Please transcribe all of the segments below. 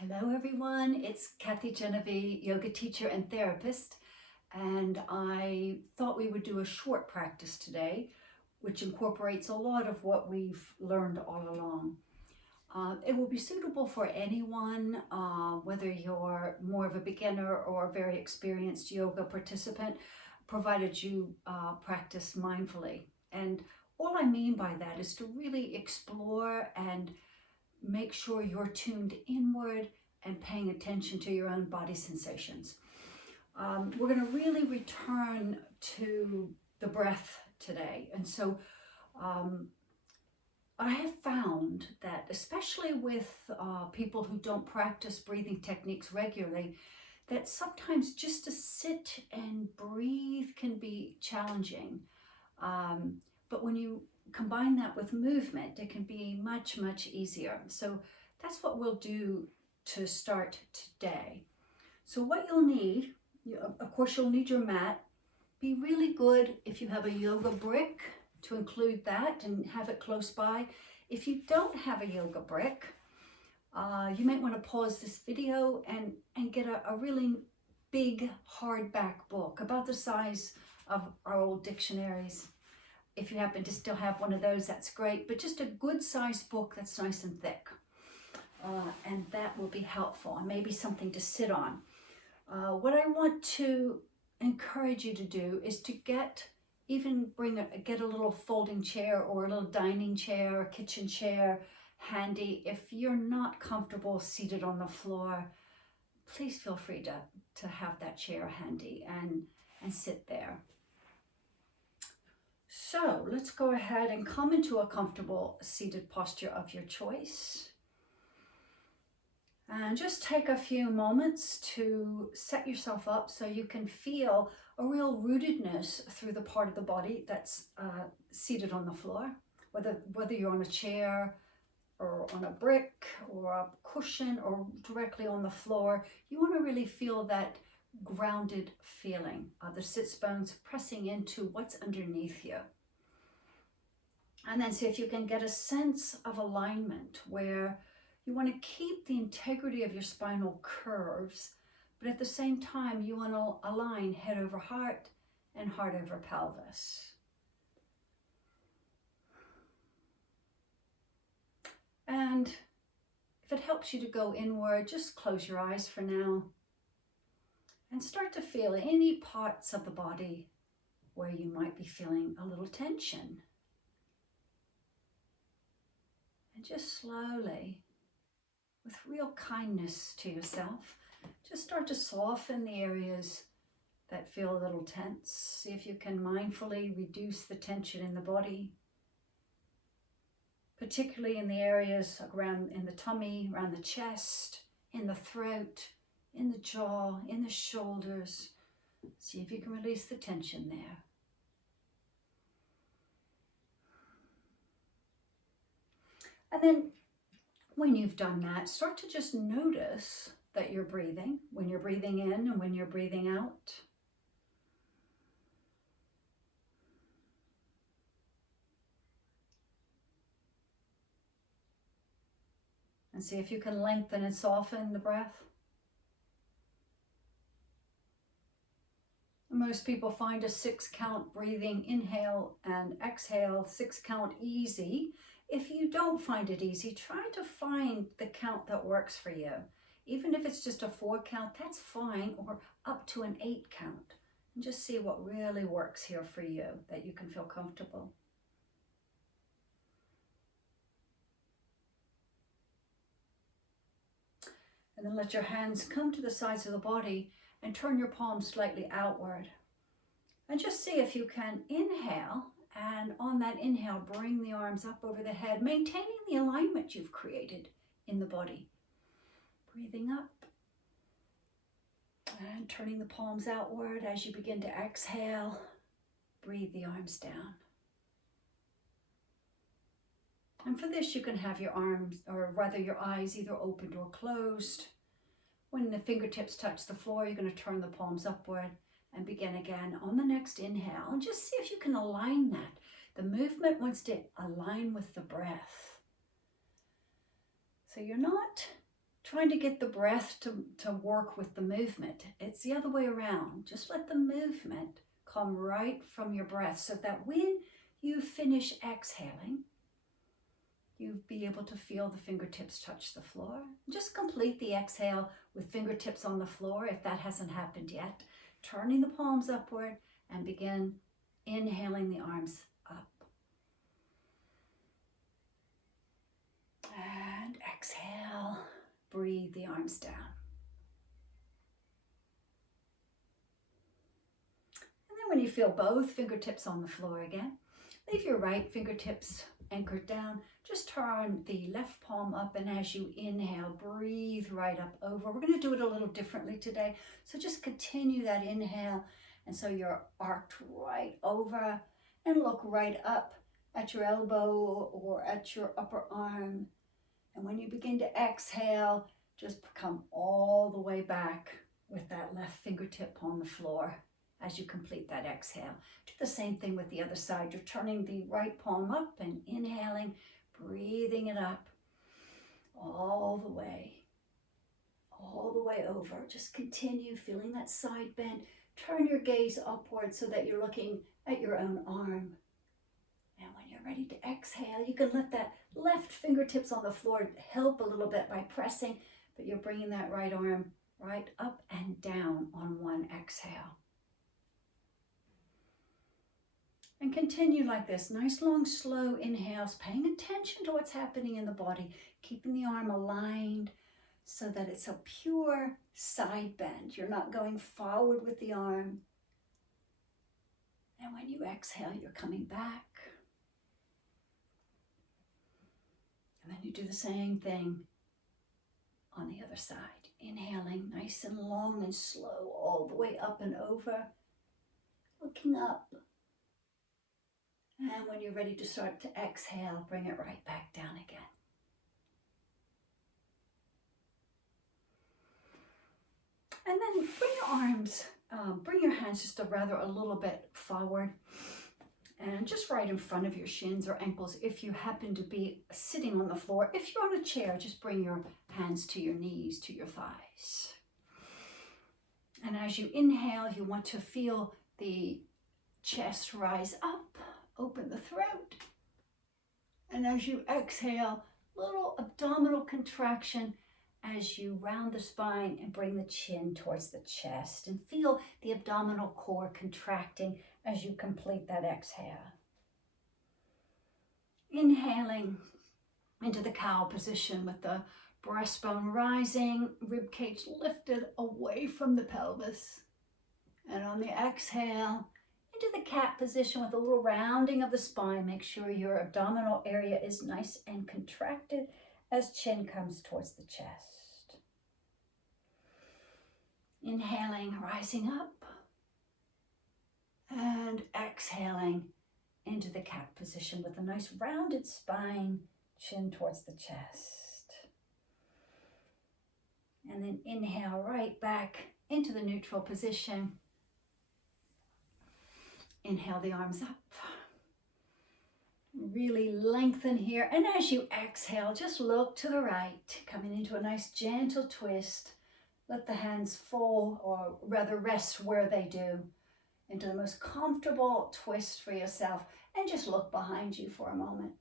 Hello everyone, it's Kathy Genevieve, yoga teacher and therapist, and I thought we would do a short practice today, which incorporates a lot of what we've learned all along. It will be suitable for anyone, whether you're more of a beginner or a very experienced yoga participant, provided you practice mindfully. And all I mean by that is to really explore and make sure you're tuned inward and paying attention to your own body sensations. We're going to really return to the breath today. And so I have found that, especially with people who don't practice breathing techniques regularly, that sometimes just to sit and breathe can be challenging. But when you combine that with movement, it can be much, much easier. So that's what we'll do to start today. So what you'll need, of course, you'll need your mat. Be really good if you have a yoga brick to include that and have it close by. If you don't have a yoga brick, you might want to pause this video and get a really big hardback book about the size of our old dictionaries. If you happen to still have one of those, that's great, but just a good sized book that's nice and thick. And that will be helpful, and maybe something to sit on. What I want to encourage you to do is to get a little folding chair or a little dining chair or kitchen chair handy. If you're not comfortable seated on the floor, please feel free to have that chair handy and sit there. So let's go ahead and come into a comfortable seated posture of your choice. And just take a few moments to set yourself up so you can feel a real rootedness through the part of the body that's seated on the floor, whether you're on a chair or on a brick or a cushion or directly on the floor. You want to really feel that grounded feeling of the sits bones pressing into what's underneath you. And then see if you can get a sense of alignment where you want to keep the integrity of your spinal curves, but at the same time you want to align head over heart and heart over pelvis. And if it helps you to go inward, just close your eyes for now and start to feel any parts of the body where you might be feeling a little tension. And just slowly, with real kindness to yourself, just start to soften the areas that feel a little tense. See if you can mindfully reduce the tension in the body, particularly in the areas around in the tummy, around the chest, in the throat, in the jaw, in the shoulders. See if you can release the tension there. And then when you've done that, start to just notice that you're breathing, when you're breathing in and when you're breathing out. And see if you can lengthen and soften the breath. Most people find a 6-count breathing, inhale and exhale, 6-count easy. If you don't find it easy, try to find the count that works for you. Even if it's just a 4-count, that's fine, or up to an 8-count. And just see what really works here for you, that you can feel comfortable. And then let your hands come to the sides of the body and turn your palms slightly outward. And just see if you can inhale, and on that inhale, bring the arms up over the head, maintaining the alignment you've created in the body. Breathing up and turning the palms outward as you begin to exhale. Breathe the arms down. And for this, you can have your arms, or rather your eyes, either opened or closed. When the fingertips touch the floor, you're going to turn the palms upward and begin again on the next inhale. And just see if you can align that. The movement wants to align with the breath. So you're not trying to get the breath to work with the movement. It's the other way around. Just let the movement come right from your breath so that when you finish exhaling, you'll be able to feel the fingertips touch the floor. Just complete the exhale with fingertips on the floor if that hasn't happened yet. Turning the palms upward and begin inhaling the arms up. And exhale, breathe the arms down. And then when you feel both fingertips on the floor again, leave your right fingertips anchored down. Just turn the left palm up, and as you inhale, breathe right up over. We're going to do it a little differently today. So just continue that inhale. And so you're arced right over and look right up at your elbow or at your upper arm. And when you begin to exhale, just come all the way back with that left fingertip on the floor as you complete that exhale. Do the same thing with the other side. You're turning the right palm up and inhaling, breathing it up all the way over. Just continue feeling that side bend. Turn your gaze upward so that you're looking at your own arm. And when you're ready to exhale, you can let that left fingertips on the floor help a little bit by pressing, but you're bringing that right arm right up and down on one exhale. And continue like this. Nice, long, slow inhales, paying attention to what's happening in the body, keeping the arm aligned so that it's a pure side bend. You're not going forward with the arm. And when you exhale, you're coming back. And then you do the same thing on the other side. Inhaling nice and long and slow all the way up and over. Looking up. And when you're ready to start to exhale, bring it right back down again. And then bring your arms, bring your hands just a little bit forward and just right in front of your shins or ankles if you happen to be sitting on the floor. If you're on a chair, just bring your hands to your knees, to your thighs. And as you inhale, you want to feel the chest rise up, open the throat. And as you exhale, little abdominal contraction as you round the spine and bring the chin towards the chest, and feel the abdominal core contracting as you complete that exhale. Inhaling into the cow position with the breastbone rising, ribcage lifted away from the pelvis. And on the exhale, into the cat position with a little rounding of the spine. Make sure your abdominal area is nice and contracted as chin comes towards the chest. Inhaling, rising up, and exhaling into the cat position with a nice rounded spine, chin towards the chest. And then inhale right back into the neutral position. Inhale the arms up. Really lengthen here. And as you exhale, just look to the right, coming into a nice gentle twist. Let the hands fall, or rather rest where they do, into the most comfortable twist for yourself. And just look behind you for a moment.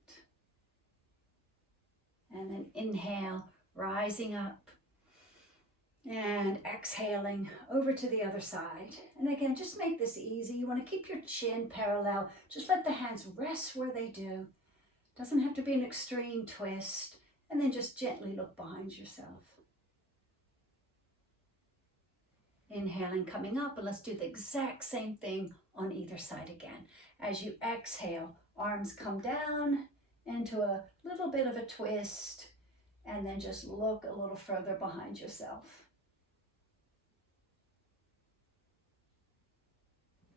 And then inhale, rising up. And exhaling over to the other side. And again, just make this easy. You want to keep your chin parallel. Just let the hands rest where they do. Doesn't have to be an extreme twist. And then just gently look behind yourself. Inhaling, coming up, and let's do the exact same thing on either side again. As you exhale, arms come down into a little bit of a twist, and then just look a little further behind yourself.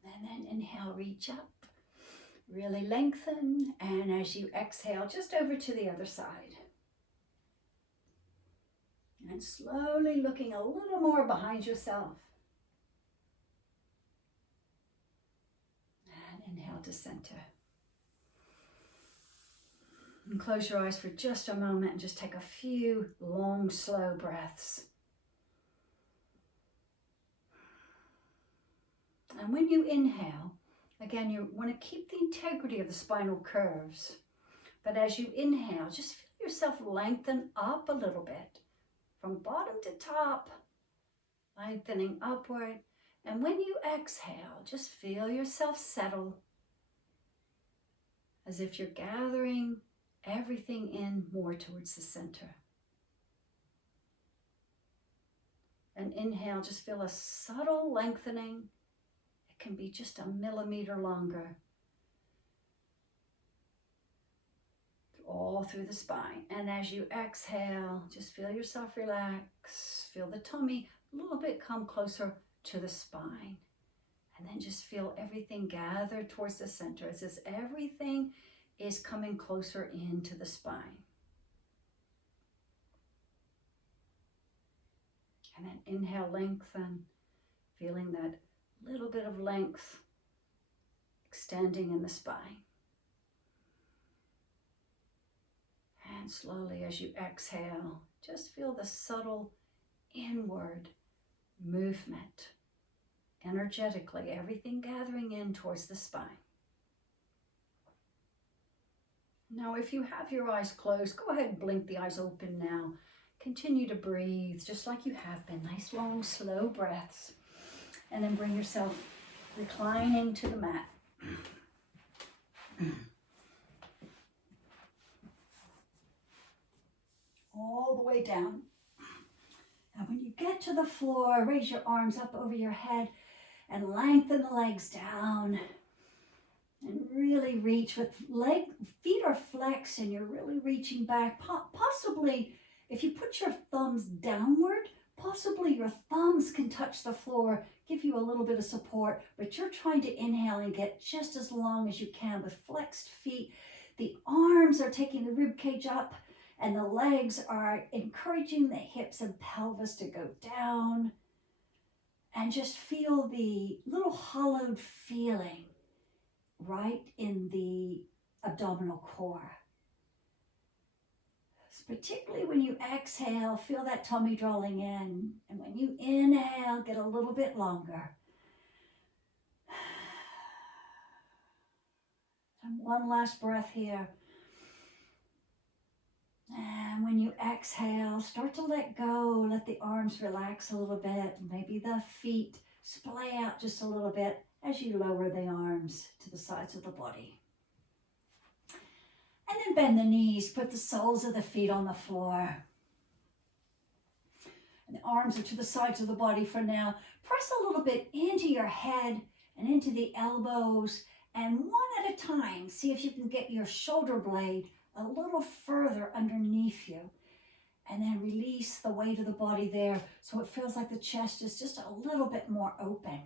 And then inhale, reach up, really lengthen, and as you exhale, just over to the other side. And slowly looking a little more behind yourself. And inhale to center. And close your eyes for just a moment and just take a few long, slow breaths. And when you inhale, again, you want to keep the integrity of the spinal curves. But as you inhale, just feel yourself lengthen up a little bit from bottom to top, lengthening upward. And when you exhale, just feel yourself settle as if you're gathering everything in more towards the center. And inhale, just feel a subtle lengthening. It can be just a millimeter longer. All through the spine. And as you exhale, just feel yourself relax. Feel the tummy a little bit come closer to the spine. And then just feel everything gather towards the center. It's as everything is coming closer into the spine. And then inhale, lengthen, feeling that little bit of length extending in the spine. And slowly as you exhale, just feel the subtle inward movement. Energetically, everything gathering in towards the spine. Now, if you have your eyes closed, go ahead and blink the eyes open now. Continue to breathe just like you have been. Nice, long, slow breaths. And then bring yourself reclining to the mat. All the way down. And when you get to the floor, raise your arms up over your head and lengthen the legs down. And really reach with feet are flexed and you're really reaching back. Possibly, if you put your thumbs downward, possibly your thumbs can touch the floor, give you a little bit of support, but you're trying to inhale and get just as long as you can with flexed feet. The arms are taking the rib cage up and the legs are encouraging the hips and pelvis to go down. And just feel the little hollowed feeling right in the abdominal core. Particularly when you exhale, feel that tummy drawing in. And when you inhale, get a little bit longer. And one last breath here. And when you exhale, start to let go. Let the arms relax a little bit. Maybe the feet splay out just a little bit as you lower the arms to the sides of the body. And then bend the knees, put the soles of the feet on the floor. And the arms are to the sides of the body for now. Press a little bit into your head and into the elbows. And one at a time, see if you can get your shoulder blade a little further underneath you. And then release the weight of the body there so it feels like the chest is just a little bit more open.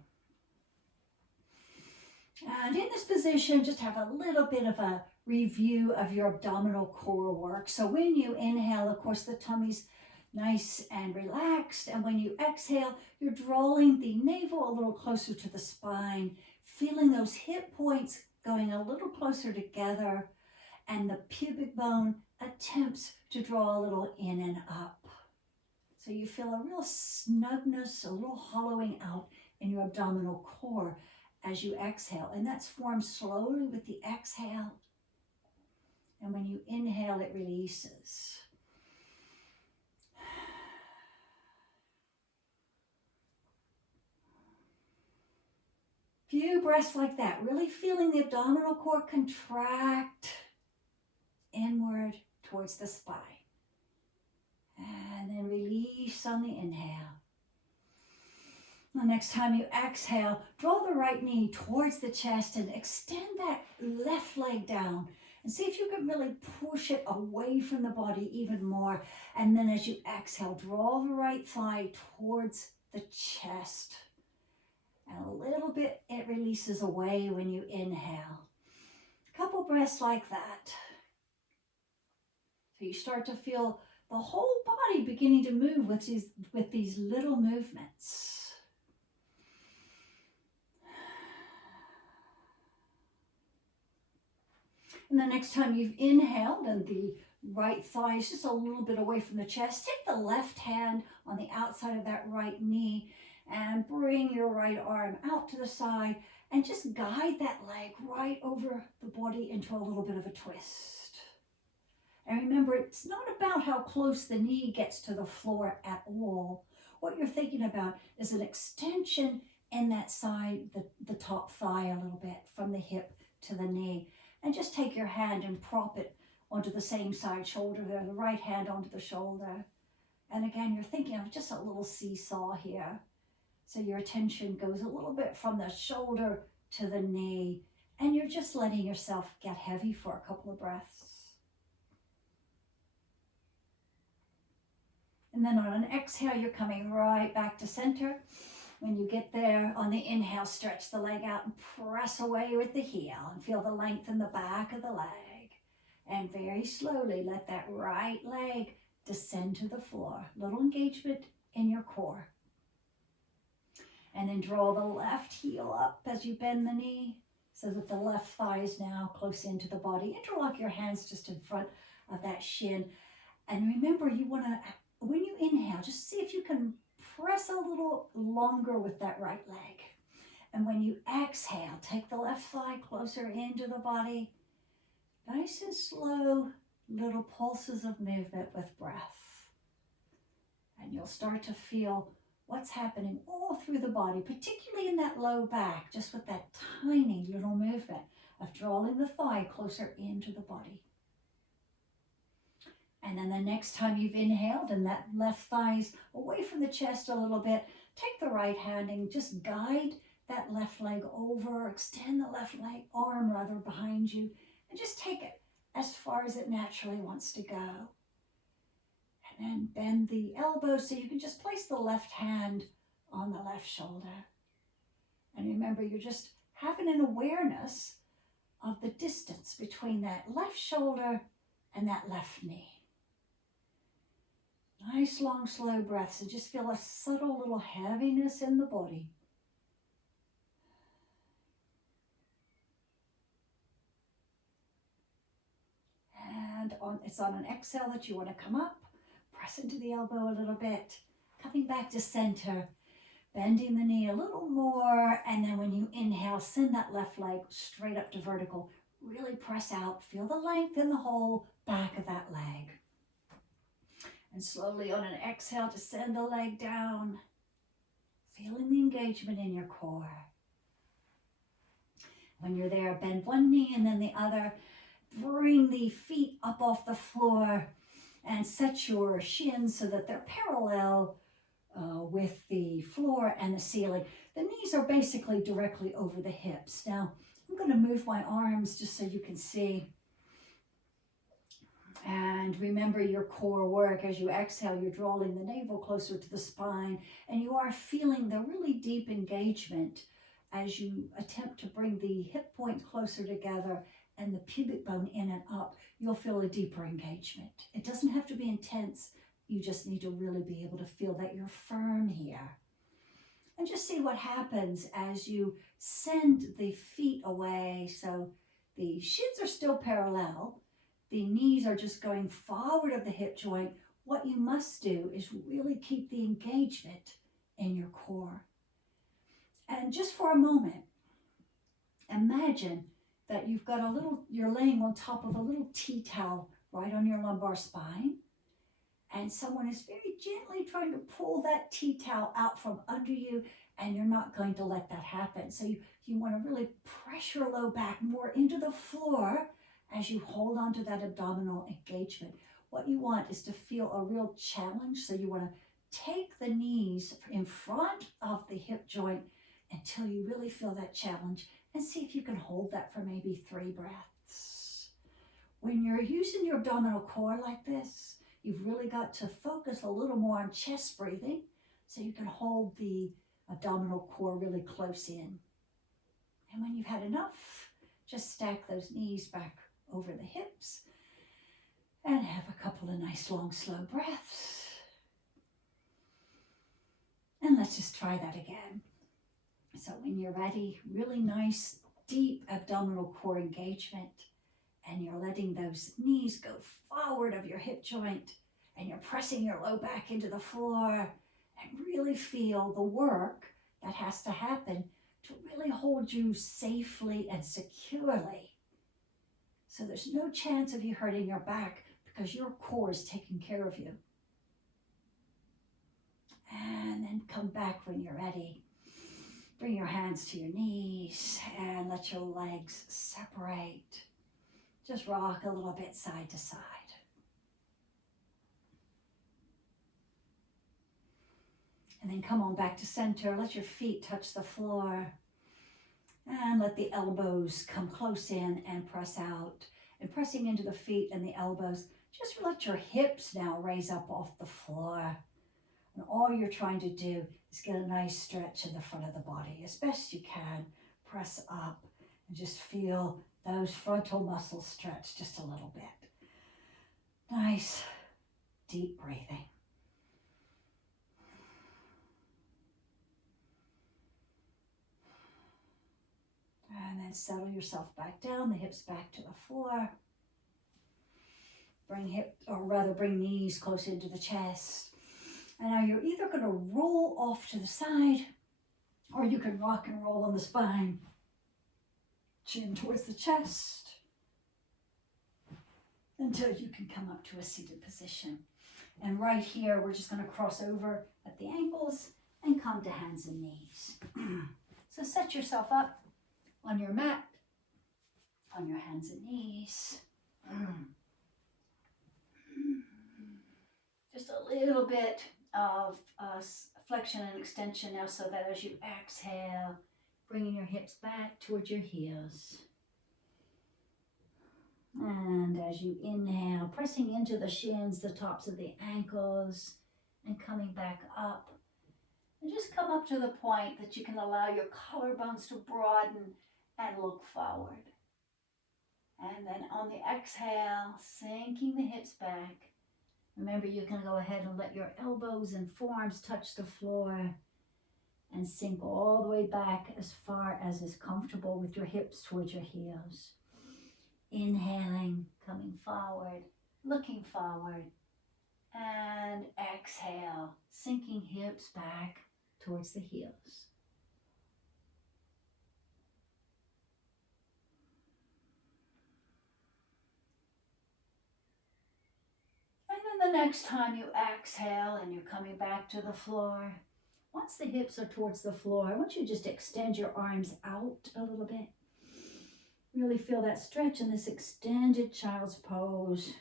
And in this position, just have a little bit of a review of your abdominal core work. So when you inhale, of course, the tummy's nice and relaxed. And when you exhale, you're drawing the navel a little closer to the spine, feeling those hip points going a little closer together. And the pubic bone attempts to draw a little in and up. So you feel a real snugness, a little hollowing out in your abdominal core as you exhale. And that's formed slowly with the exhale. And when you inhale, it releases. Few breaths like that, really feeling the abdominal core contract inward towards the spine. And then release on the inhale. The next time you exhale, draw the right knee towards the chest and extend that left leg down. And see if you can really push it away from the body even more. And then as you exhale, draw the right thigh towards the chest. And a little bit it releases away when you inhale. A couple breaths like that. So you start to feel the whole body beginning to move with these little movements. And the next time you've inhaled and the right thigh is just a little bit away from the chest, take the left hand on the outside of that right knee and bring your right arm out to the side and just guide that leg right over the body into a little bit of a twist. And remember, it's not about how close the knee gets to the floor at all. What you're thinking about is an extension in that side, the top thigh a little bit from the hip to the knee. And just take your hand and prop it onto the same side shoulder there, the right hand onto the shoulder. And again, you're thinking of just a little seesaw here. So your attention goes a little bit from the shoulder to the knee, and you're just letting yourself get heavy for a couple of breaths. And then on an exhale, you're coming right back to center. When you get there, on the inhale, stretch the leg out and press away with the heel and feel the length in the back of the leg. And very slowly let that right leg descend to the floor. Little engagement in your core. And then draw the left heel up as you bend the knee so that the left thigh is now close into the body. Interlock your hands just in front of that shin. And remember, you want to, when you inhale, just see if you can press a little longer with that right leg. And when you exhale, take the left thigh closer into the body. Nice and slow, little pulses of movement with breath. And you'll start to feel what's happening all through the body, particularly in that low back, just with that tiny little movement of drawing the thigh closer into the body. And then the next time you've inhaled and that left thigh's away from the chest a little bit, take the right hand and just guide that left leg over, extend the left leg arm rather behind you, and just take it as far as it naturally wants to go. And then bend the elbow so you can just place the left hand on the left shoulder. And remember, you're just having an awareness of the distance between that left shoulder and that left knee. Nice, long, slow breaths, and just feel a subtle little heaviness in the body. And it's on an exhale that you want to come up, press into the elbow a little bit, coming back to center, bending the knee a little more, and then when you inhale, send that left leg straight up to vertical. Really press out, feel the length in the whole back of that leg. And slowly on an exhale, just send the leg down, feeling the engagement in your core. When you're there, bend one knee and then the other. Bring the feet up off the floor and set your shins so that they're parallel with the floor and the ceiling. The knees are basically directly over the hips. Now, I'm going to move my arms just so you can see. And remember your core work. As you exhale, you're drawing the navel closer to the spine, and you are feeling the really deep engagement as you attempt to bring the hip points closer together and the pubic bone in and up. You'll feel a deeper engagement. It doesn't have to be intense. You just need to really be able to feel that you're firm here. And just see what happens as you send the feet away. So the shins are still parallel. The knees are just going forward of the hip joint. What you must do is really keep the engagement in your core. And just for a moment, imagine that you've got you're laying on top of a little tea towel right on your lumbar spine, and someone is very gently trying to pull that tea towel out from under you, and you're not going to let that happen. So you want to really press your low back more into the floor as you hold on to that abdominal engagement. What you want is to feel a real challenge. So you want to take the knees in front of the hip joint until you really feel that challenge, and see if you can hold that for maybe 3 breaths. When you're using your abdominal core like this, you've really got to focus a little more on chest breathing so you can hold the abdominal core really close in. And when you've had enough, just stack those knees back over the hips and have a couple of nice, long, slow breaths. And let's just try that again. So when you're ready, really nice, deep abdominal core engagement. And you're letting those knees go forward of your hip joint, and you're pressing your low back into the floor, and really feel the work that has to happen to really hold you safely and securely. So there's no chance of you hurting your back because your core is taking care of you. And then come back when you're ready. Bring your hands to your knees and let your legs separate. Just rock a little bit side to side. And then come on back to center. Let your feet touch the floor. And let the elbows come close in and press out. And pressing into the feet and the elbows, just let your hips now raise up off the floor. And all you're trying to do is get a nice stretch in the front of the body. As best you can, press up and just feel those frontal muscles stretch just a little bit. Nice, deep breathing. And then settle yourself back down, the hips back to the floor. Bring knees close into the chest. And now you're either going to roll off to the side, or you can rock and roll on the spine. Chin towards the chest, until you can come up to a seated position. And right here, we're just going to cross over at the ankles and come to hands and knees. So set yourself up on your mat, on your hands and knees. Just a little bit of flexion and extension now, so that as you exhale, bringing your hips back towards your heels. And as you inhale, pressing into the shins, the tops of the ankles, and coming back up. And just come up to the point that you can allow your collarbones to broaden and look forward. And then on the exhale, sinking the hips back. Remember, you can go ahead and let your elbows and forearms touch the floor and sink all the way back as far as is comfortable with your hips towards your heels. Inhaling, coming forward, looking forward, and exhale, sinking hips back towards the heels. And then the next time you exhale and you're coming back to the floor, once the hips are towards the floor, I want you to just extend your arms out a little bit. Really feel that stretch in this extended child's pose.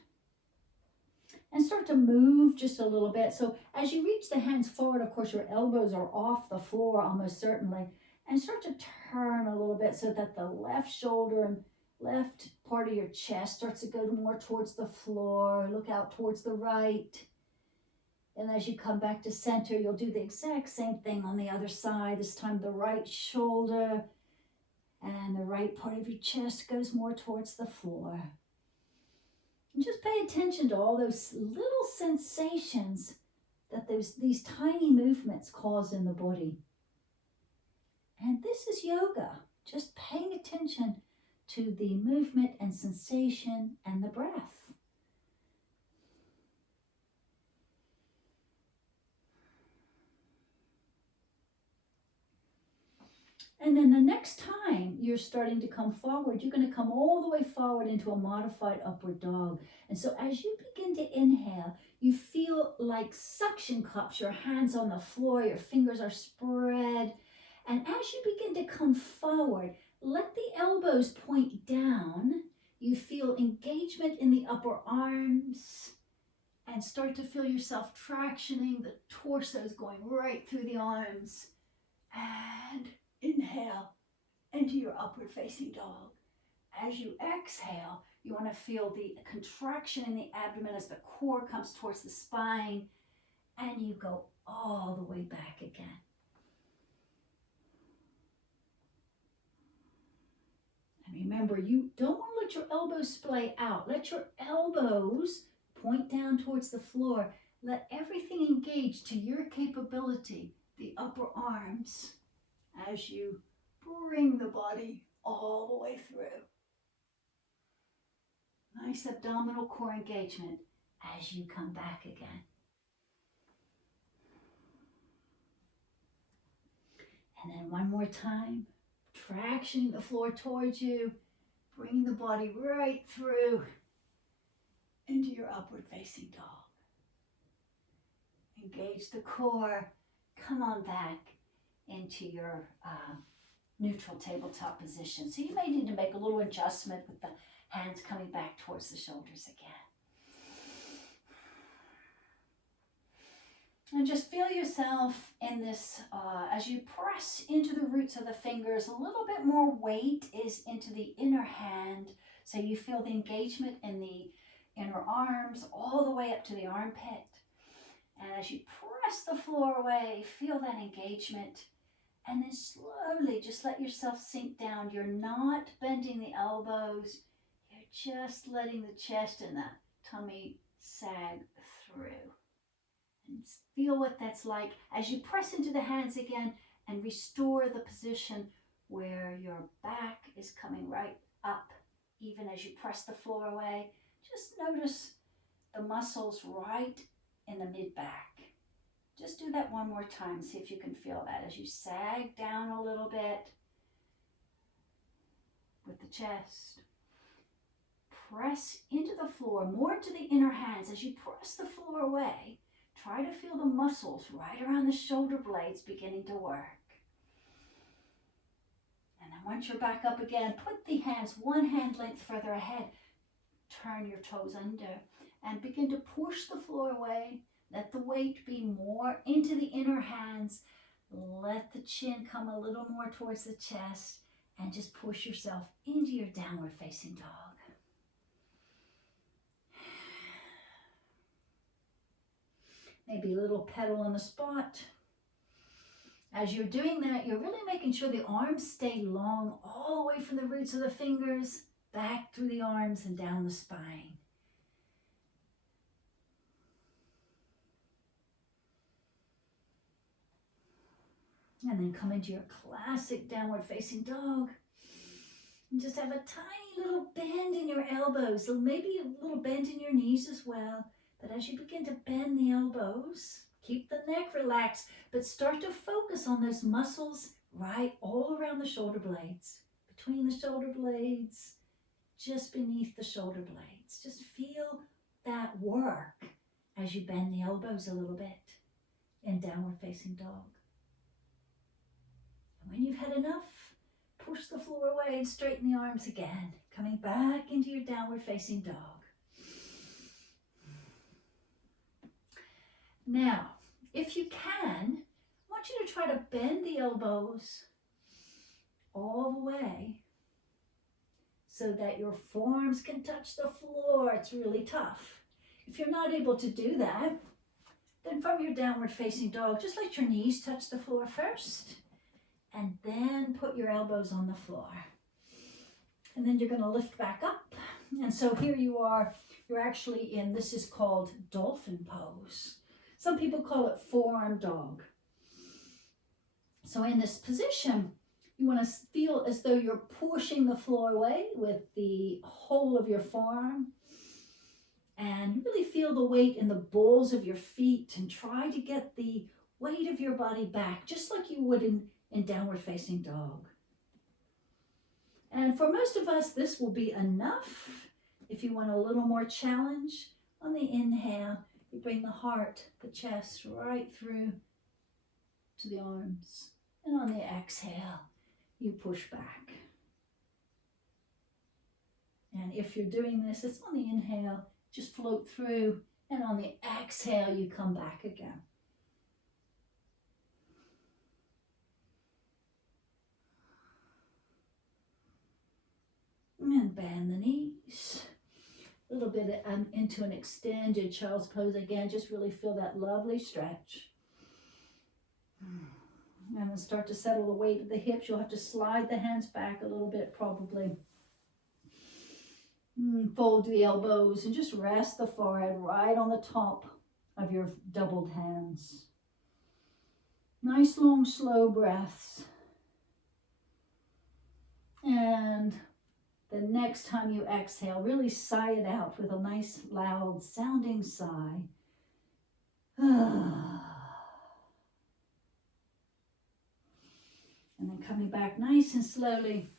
And start to move just a little bit. So as you reach the hands forward, of course, your elbows are off the floor almost certainly. And start to turn a little bit so that the left shoulder and left part of your chest starts to go more towards the floor. Look out towards the right. And as you come back to center, you'll do the exact same thing on the other side. This time the right shoulder and the right part of your chest goes more towards the floor. And just pay attention to all those little sensations that these tiny movements cause in the body. And this is yoga, just paying attention to the movement and sensation and the breath. And then the next time you're starting to come forward, you're going to come all the way forward into a modified upward dog. And so as you begin to inhale, you feel like suction cups, your hands on the floor, your fingers are spread. And as you begin to come forward, let the elbows point down. You feel engagement in the upper arms and start to feel yourself tractioning the torsos going right through the arms. And inhale into your upward facing dog. As you exhale, you want to feel the contraction in the abdomen as the core comes towards the spine, and you go all the way back again. And remember, you don't want to let your elbows splay out. Let your elbows point down towards the floor. Let everything engage to your capability, the upper arms, as you bring the body all the way through. Nice abdominal core engagement as you come back again. And then one more time, tractioning the floor towards you, bringing the body right through into your upward facing dog. Engage the core. Come on back into your neutral tabletop position. So you may need to make a little adjustment with the hands coming back towards the shoulders again. And just feel yourself in this, as you press into the roots of the fingers, a little bit more weight is into the inner hand. So you feel the engagement in the inner arms all the way up to the armpit. And as you press the floor away, feel that engagement. And then slowly just let yourself sink down. You're not bending the elbows. You're just letting the chest and the tummy sag through. And feel what that's like as you press into the hands again and restore the position where your back is coming right up, even as you press the floor away. Just notice the muscles right in the mid-back. Just do that one more time. See if you can feel that as you sag down a little bit with the chest. Press into the floor, more to the inner hands. As you press the floor away, try to feel the muscles right around the shoulder blades beginning to work. And then once you're back up again, put the hands one hand length further ahead. Turn your toes under and begin to push the floor away. Let the weight be more into the inner hands. Let the chin come a little more towards the chest and just push yourself into your downward facing dog. Maybe a little pedal on the spot. As you're doing that, you're really making sure the arms stay long all the way from the roots of the fingers, back through the arms and down the spine. And then come into your classic downward facing dog. And just have a tiny little bend in your elbows, so maybe a little bend in your knees as well. But as you begin to bend the elbows, keep the neck relaxed, but start to focus on those muscles right all around the shoulder blades, between the shoulder blades, just beneath the shoulder blades. Just feel that work as you bend the elbows a little bit in downward facing dog. And when you've had enough, push the floor away and straighten the arms again, coming back into your downward facing dog. Now, if you can, I want you to try to bend the elbows all the way so that your forearms can touch the floor. It's really tough. If you're not able to do that, then from your downward facing dog, just let your knees touch the floor first, and then put your elbows on the floor. And then you're going to lift back up. And so here you are, you're actually in, this is called dolphin pose. Some people call it forearm dog. So in this position, you want to feel as though you're pushing the floor away with the whole of your forearm. And really feel the weight in the balls of your feet and try to get the weight of your body back, just like you would in downward facing dog. And for most of us, this will be enough. If you want a little more challenge, on the inhale, you bring the heart, the chest right through to the arms. And on the exhale, you push back. And if you're doing this, it's on the inhale, just float through. And on the exhale, you come back again. And bend the knees. A little bit into an extended child's pose again. Just really feel that lovely stretch. And then start to settle the weight of the hips. You'll have to slide the hands back a little bit probably. Fold the elbows and just rest the forehead right on the top of your doubled hands. Nice long slow breaths. And the next time you exhale, really sigh it out with a nice loud sounding sigh. And then coming back nice and slowly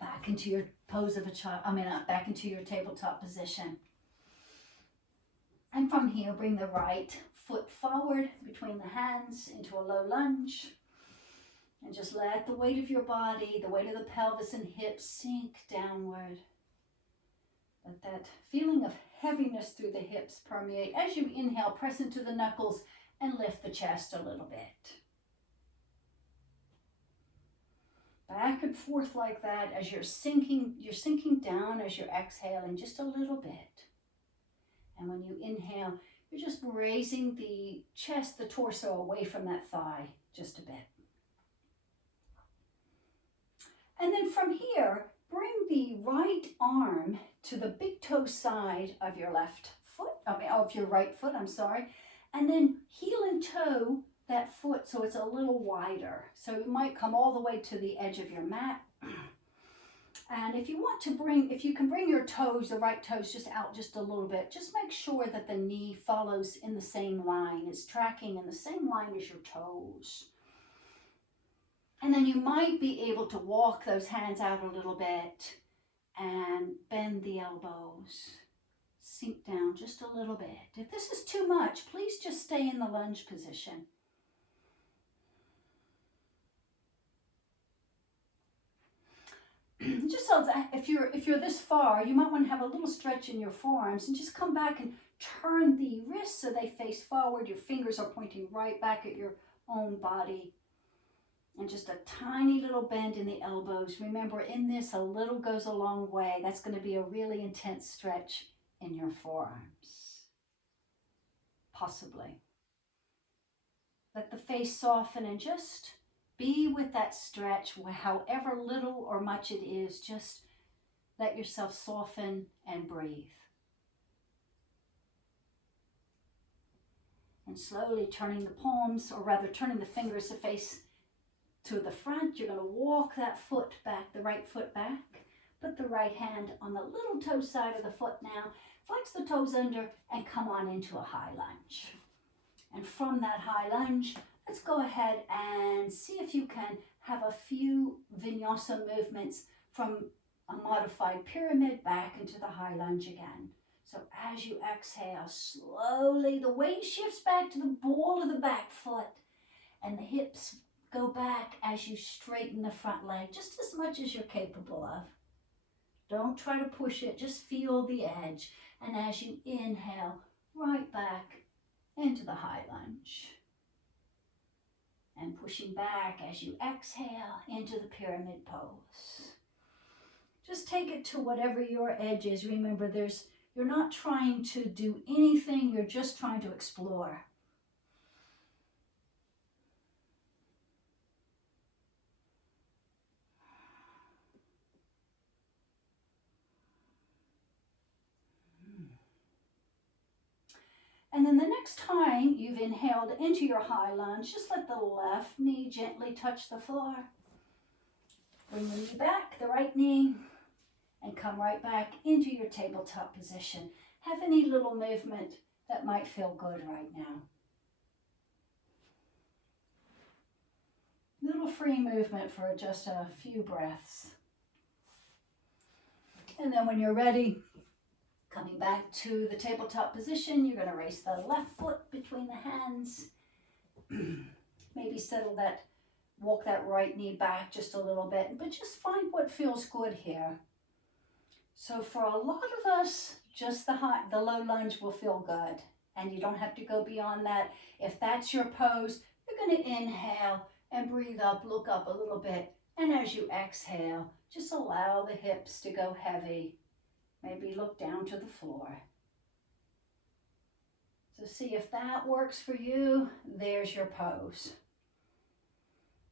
back into your pose of a child, back into your tabletop position. And from here, bring the right foot forward between the hands into a low lunge. And just let the weight of your body, the weight of the pelvis and hips sink downward. Let that feeling of heaviness through the hips permeate. As you inhale, press into the knuckles and lift the chest a little bit. Back and forth like that as you're sinking down as you're exhaling just a little bit. And when you inhale, you're just raising the chest, the torso away from that thigh just a bit. And then from here, bring the right arm to the big toe side of your of your right foot, and then heel and toe that foot so it's a little wider. So you might come all the way to the edge of your mat. And if you can bring your toes, the right toes, just out just a little bit, just make sure that the knee follows in the same line, is tracking in the same line as your toes. And then you might be able to walk those hands out a little bit and bend the elbows. Sink down just a little bit. If this is too much, please just stay in the lunge position. Just so that if you're this far, you might want to have a little stretch in your forearms and just come back and turn the wrists so they face forward. Your fingers are pointing right back at your own body. And just a tiny little bend in the elbows. Remember, in this, a little goes a long way. That's going to be a really intense stretch in your forearms. Possibly. Let the face soften and just be with that stretch, however little or much it is. Just let yourself soften and breathe. And slowly turning the palms, or rather turning the fingers to face to the front, you're going to walk that foot back, the right foot back. Put the right hand on the little toe side of the foot now. Flex the toes under and come on into a high lunge. And from that high lunge, let's go ahead and see if you can have a few vinyasa movements from a modified pyramid back into the high lunge again. So as you exhale, slowly the weight shifts back to the ball of the back foot and the hips go back as you straighten the front leg just as much as you're capable of. Don't try to push it, just feel the edge. And as you inhale, right back into the high lunge. And pushing back as you exhale into the pyramid pose. Just take it to whatever your edge is. Remember, you're not trying to do anything, you're just trying to explore. And then the next time you've inhaled into your high lunge, just let the left knee gently touch the floor. Bring the knee back, the right knee, and come right back into your tabletop position. Have any little movement that might feel good right now. Little free movement for just a few breaths. And then when you're ready, coming back to the tabletop position, you're going to raise the left foot between the hands. Maybe walk that right knee back just a little bit, but just find what feels good here. So for a lot of us, just the low lunge will feel good, and you don't have to go beyond that. If that's your pose, you're going to inhale and breathe up, look up a little bit, and as you exhale, just allow the hips to go heavy. Maybe look down to the floor. So see if that works for you. There's your pose.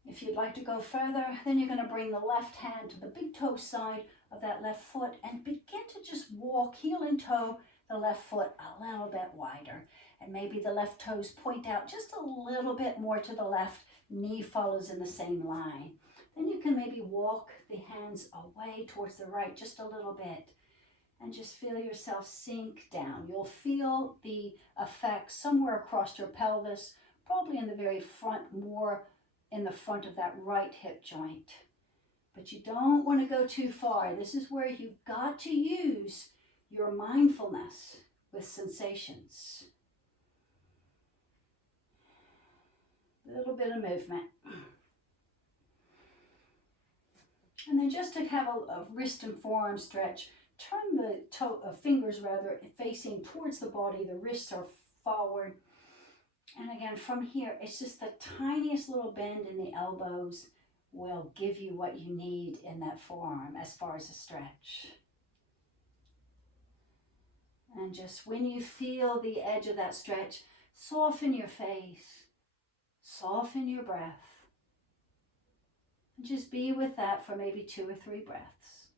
If you'd like to go further, then you're going to bring the left hand to the big toe side of that left foot and begin to just walk heel and toe the left foot a little bit wider. And maybe the left toes point out just a little bit more to the left. Knee follows in the same line. Then you can maybe walk the hands away towards the right just a little bit and just feel yourself sink down. You'll feel the effect somewhere across your pelvis, probably in the very front, more in the front of that right hip joint. But you don't want to go too far. This is where you've got to use your mindfulness with sensations. A little bit of movement. And then just to have a wrist and forearm stretch, turn the fingers rather facing towards the body. The wrists are forward. And again, from here, it's just the tiniest little bend in the elbows will give you what you need in that forearm as far as a stretch. And just when you feel the edge of that stretch, soften your face, soften your breath. And just be with that for maybe 2 or 3 breaths.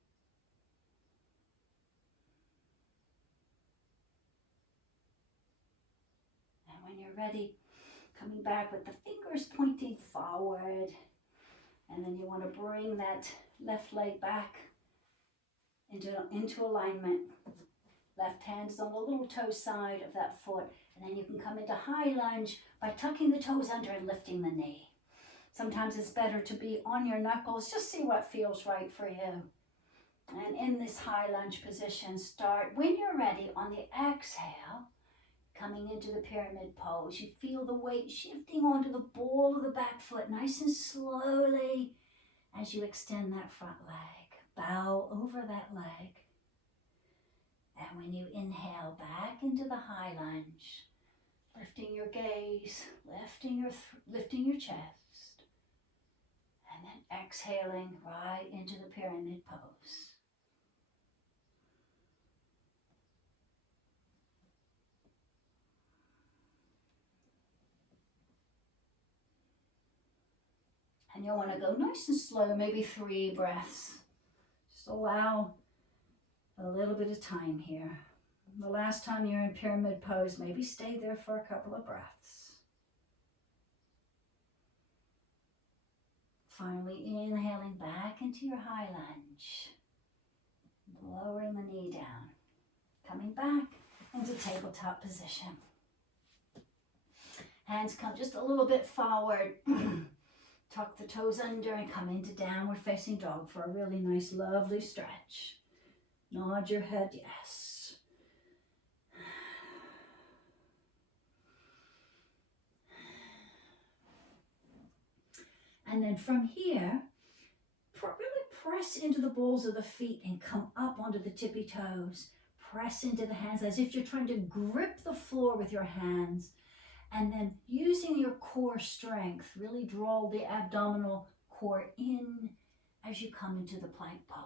And when you're ready, coming back with the fingers pointing forward. And then you want to bring that left leg back into alignment. Left hand is on the little toe side of that foot. And then you can come into high lunge by tucking the toes under and lifting the knee. Sometimes it's better to be on your knuckles. Just see what feels right for you. And in this high lunge position, start when you're ready on the exhale, coming into the pyramid pose. You feel the weight shifting onto the ball of the back foot nice and slowly as you extend that front leg. Bow over that leg. And when you inhale back into the high lunge, lifting your gaze, lifting your chest. And then exhaling right into the pyramid pose. And you'll want to go nice and slow, maybe 3 breaths. Just allow a little bit of time here. The last time you're in pyramid pose, maybe stay there for a couple of breaths. Finally, inhaling back into your high lunge. Lowering the knee down. Coming back into tabletop position. Hands come just a little bit forward. Tuck the toes under and come into downward facing dog for a really nice, lovely stretch. Nod your head, yes. And then from here, really press into the balls of the feet and come up onto the tippy toes. Press into the hands as if you're trying to grip the floor with your hands. And then using your core strength, really draw the abdominal core in as you come into the plank pose.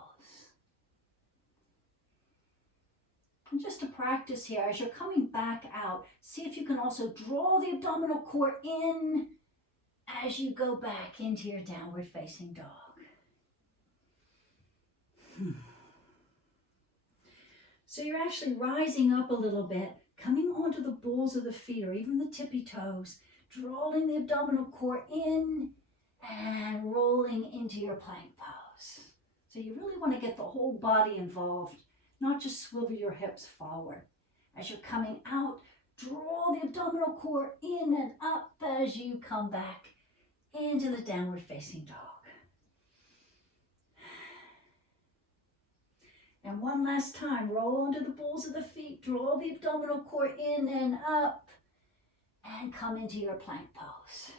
And just to practice here, as you're coming back out, see if you can also draw the abdominal core in as you go back into your downward facing dog. So you're actually rising up a little bit, coming onto the balls of the feet or even the tippy toes, drawing the abdominal core in and rolling into your plank pose. So you really want to get the whole body involved, not just swivel your hips forward. As you're coming out, draw the abdominal core in and up as you come back into the downward facing dog. And one last time, roll onto the balls of the feet, draw the abdominal core in and up, and come into your plank pose.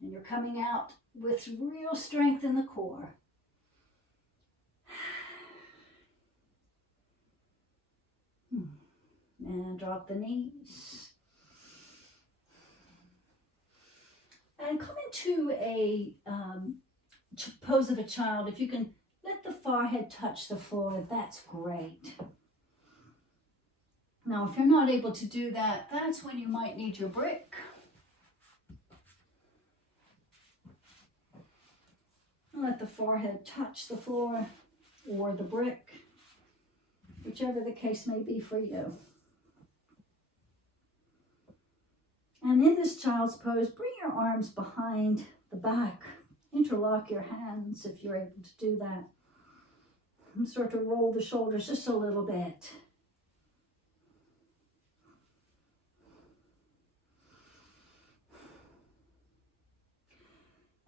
And you're coming out with real strength in the core. And drop the knees. And come into a pose of a child. If you can let the forehead touch the floor, that's great. Now, if you're not able to do that, that's when you might need your brick. Let the forehead touch the floor or the brick, whichever the case may be for you. And in this child's pose, bring your arms behind the back. Interlock your hands if you're able to do that. And start to roll the shoulders just a little bit.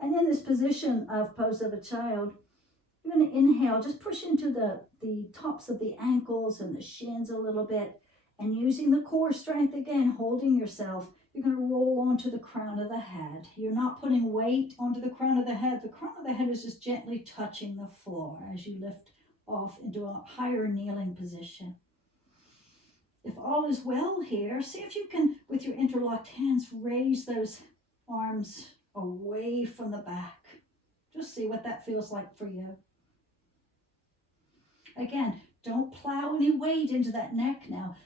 And in this position of pose of a child, you're going to inhale, just push into the tops of the ankles and the shins a little bit. And using the core strength again, holding yourself, you're going to roll onto the crown of the head. You're not putting weight onto the crown of the head. The crown of the head is just gently touching the floor as you lift off into a higher kneeling position. If all is well here, see if you can, with your interlocked hands, raise those arms away from the back. Just see what that feels like for you. Again, don't plow any weight into that neck now.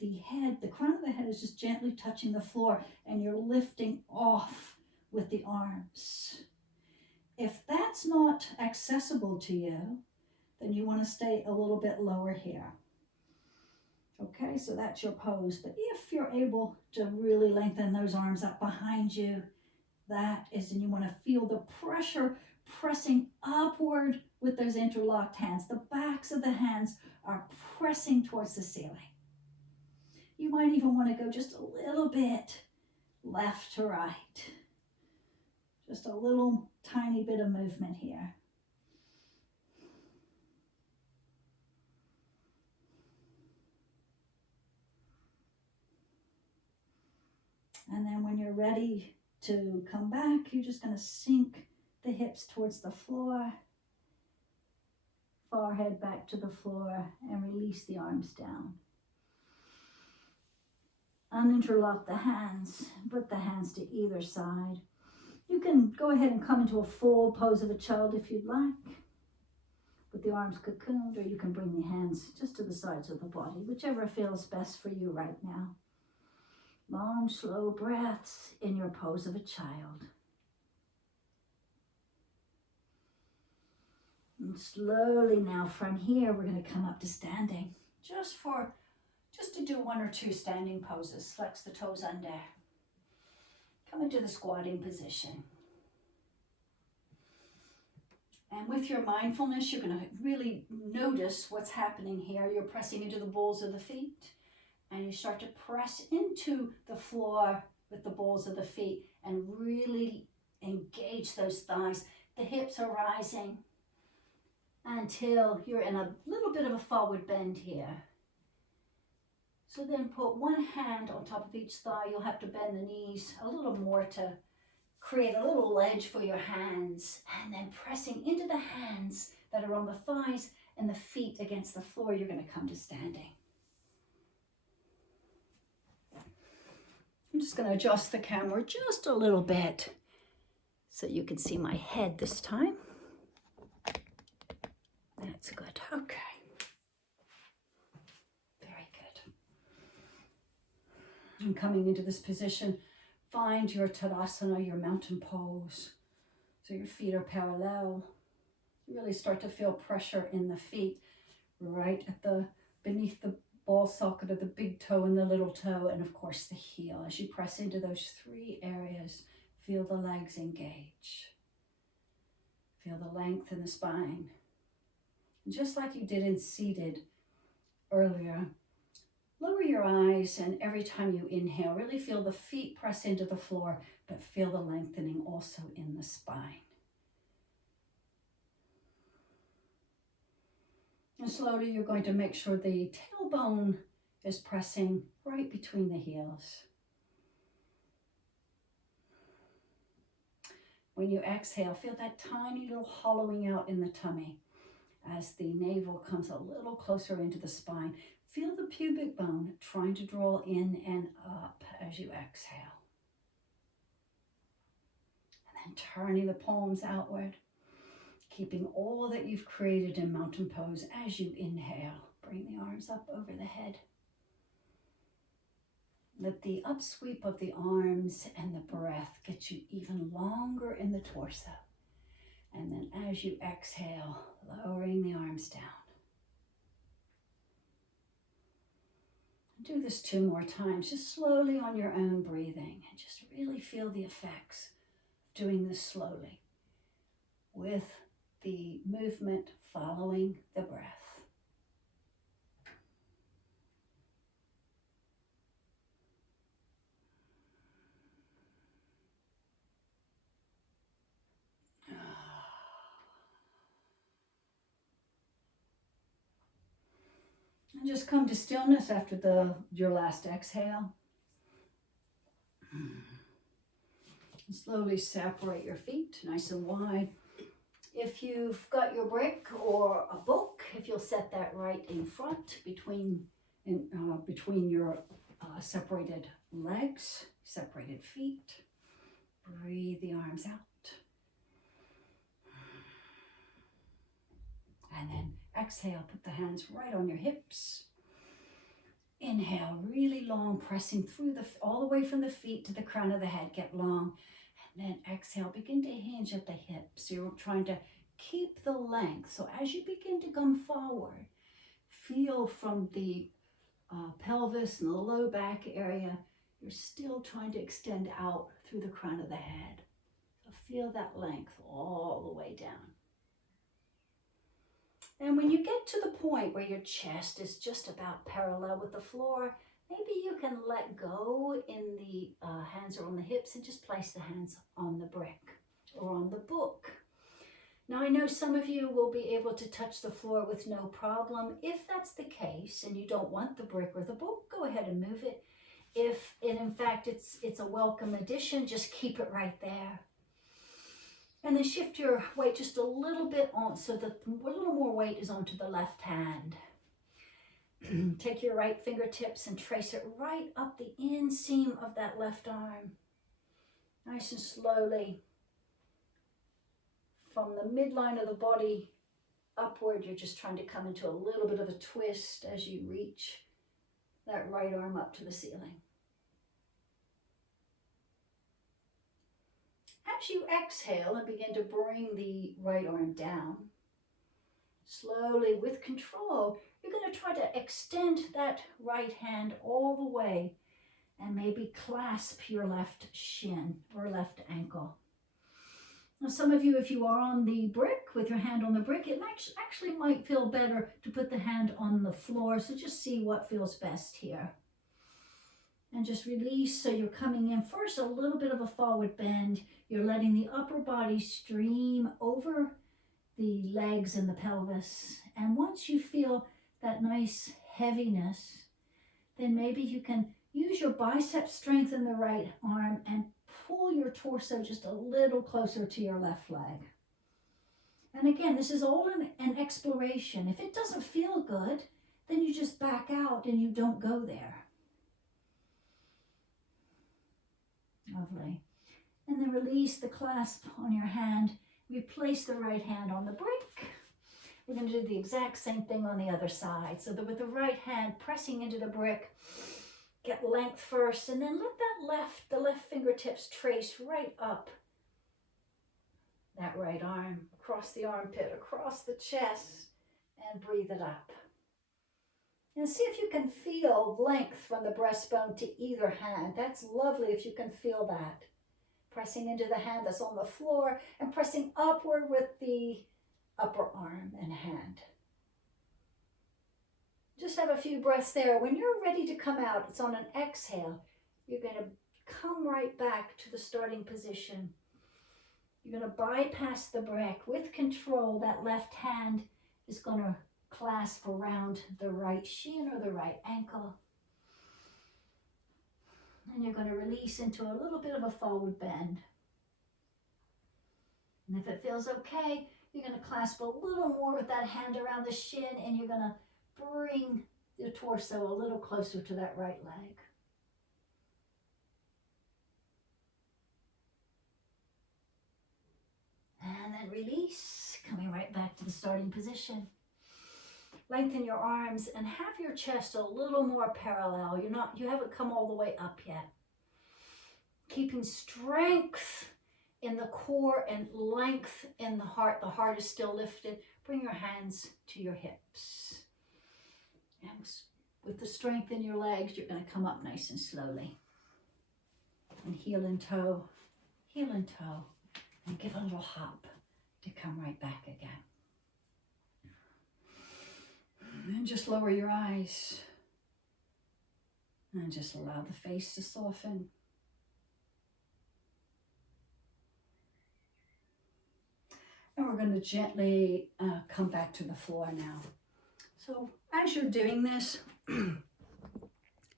The head, the crown of the head is just gently touching the floor, and you're lifting off with the arms. If that's not accessible to you, then you want to stay a little bit lower here. Okay, so that's your pose. But if you're able to really lengthen those arms up behind you, that is, and you want to feel the pressure pressing upward with those interlocked hands. The backs of the hands are pressing towards the ceiling. You might even want to go just a little bit left to right. Just a little tiny bit of movement here. And then when you're ready to come back, you're just going to sink the hips towards the floor, forehead back to the floor, and release the arms down. Uninterlock the hands, put the hands to either side. You can go ahead and come into a full pose of a child if you'd like, with the arms cocooned, or you can bring the hands just to the sides of the body, whichever feels best for you right now. Long, slow breaths in your pose of a child. And slowly now from here, we're going to come up to standing. Just to do one or two standing poses. Flex the toes under. Come into the squatting position. And with your mindfulness, you're going to really notice what's happening here. You're pressing into the balls of the feet. And you start to press into the floor with the balls of the feet and really engage those thighs. The hips are rising until you're in a little bit of a forward bend here. So then put one hand on top of each thigh. You'll have to bend the knees a little more to create a little ledge for your hands. And then pressing into the hands that are on the thighs and the feet against the floor, you're going to come to standing. I'm just going to adjust the camera just a little bit so you can see my head this time. That's good. Okay. Very good. And coming into this position, find your Tadasana, your mountain pose. So your feet are parallel. You really start to feel pressure in the feet right at beneath the ball socket of the big toe and the little toe, and of course the heel. As you press into those three areas, feel the legs engage. Feel the length in the spine. And just like you did in seated earlier, lower your eyes, and every time you inhale, really feel the feet press into the floor, but feel the lengthening also in the spine. And slowly you're going to make sure the tailbone is pressing right between the heels. When you exhale, feel that tiny little hollowing out in the tummy as the navel comes a little closer into the spine. Feel the pubic bone trying to draw in and up as you exhale. And then turning the palms outward, keeping all that you've created in mountain pose as you inhale. Bring the arms up over the head. Let the upsweep of the arms and the breath get you even longer in the torso. And then as you exhale, lowering the arms down. Do this 2 more times, just slowly on your own breathing. And just really feel the effects of doing this slowly with the movement following the breath. And just come to stillness after your last exhale. And slowly separate your feet nice and wide. If you've got your brick or a book, if you'll set that right in front between your separated legs, separated feet. Breathe the arms out. And then exhale, put the hands right on your hips. Inhale, really long, pressing through all the way from the feet to the crown of the head, get long. And then exhale, begin to hinge at the hips. You're trying to keep the length. So as you begin to come forward, feel from the pelvis and the low back area, you're still trying to extend out through the crown of the head. So feel that length all the way down. And when you get to the point where your chest is just about parallel with the floor, maybe you can let go in the hands or on the hips and just place the hands on the brick or on the book. Now I know some of you will be able to touch the floor with no problem. If that's the case and you don't want the brick or the book, go ahead and move it. If in fact it's a welcome addition, just keep it right there. And then shift your weight just a little bit on so that a little more weight is onto the left hand. Take your right fingertips and trace it right up the inseam of that left arm. Nice and slowly. From the midline of the body upward, you're just trying to come into a little bit of a twist as you reach that right arm up to the ceiling. As you exhale and begin to bring the right arm down, slowly with control, you're going to try to extend that right hand all the way and maybe clasp your left shin or left ankle. Now, some of you, if you are on the brick with your hand on the brick, it actually might feel better to put the hand on the floor. So just see what feels best here. And just release, so you're coming in first a little bit of a forward bend. You're letting the upper body stream over the legs and the pelvis. And once you feel that nice heaviness, then maybe you can use your bicep strength in the right arm and pull your torso just a little closer to your left leg. And again, this is all an exploration. If it doesn't feel good, then you just back out and you don't go there. Lovely. And then release the clasp on your hand. Replace the right hand on the brick. We're going to do the exact same thing on the other side. So that with the right hand pressing into the brick, get length first, and then let the left fingertips trace right up that right arm, across the armpit, across the chest, and breathe it up. And see if you can feel length from the breastbone to either hand. That's lovely if you can feel that. Pressing into the hand that's on the floor and pressing upward with the upper arm and hand. Just have a few breaths there. When you're ready to come out, it's on an exhale. You're going to come right back to the starting position. You're going to bypass the brick with control. That left hand is going to clasp around the right shin or the right ankle. And you're going to release into a little bit of a forward bend. And if it feels okay, you're going to clasp a little more with that hand around the shin, and you're going to bring your torso a little closer to that right leg. And then release, coming right back to the starting position. Lengthen your arms and have your chest a little more parallel. You haven't come all the way up yet. Keeping strength in the core and length in the heart. The heart is still lifted. Bring your hands to your hips. And with the strength in your legs, you're going to come up nice and slowly. And heel and toe, and give a little hop to come right back again. And just lower your eyes and just allow the face to soften. And we're going to gently come back to the floor now. So as you're doing this,